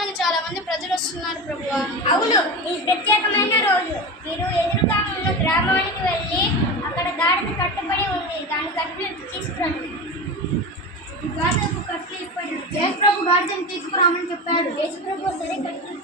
చూడడానికి చాలా మంది ప్రజలు వస్తున్నారు ప్రభువా. అవును, ఈ ప్రత్యేకమైన రోజు మీరు ఎదురుగా ఉన్న గ్రామానికి వెళ్ళి అక్కడ గాడిద కట్టబడి ఉంది, దాని కట్లు తీసుకురండి. గాడిదకు కట్లు ఇవ్వండి. యేసు ప్రభు గాడిదను తీసుకురామని చెప్పాడు. యేసు ప్రభు సరే కట్లు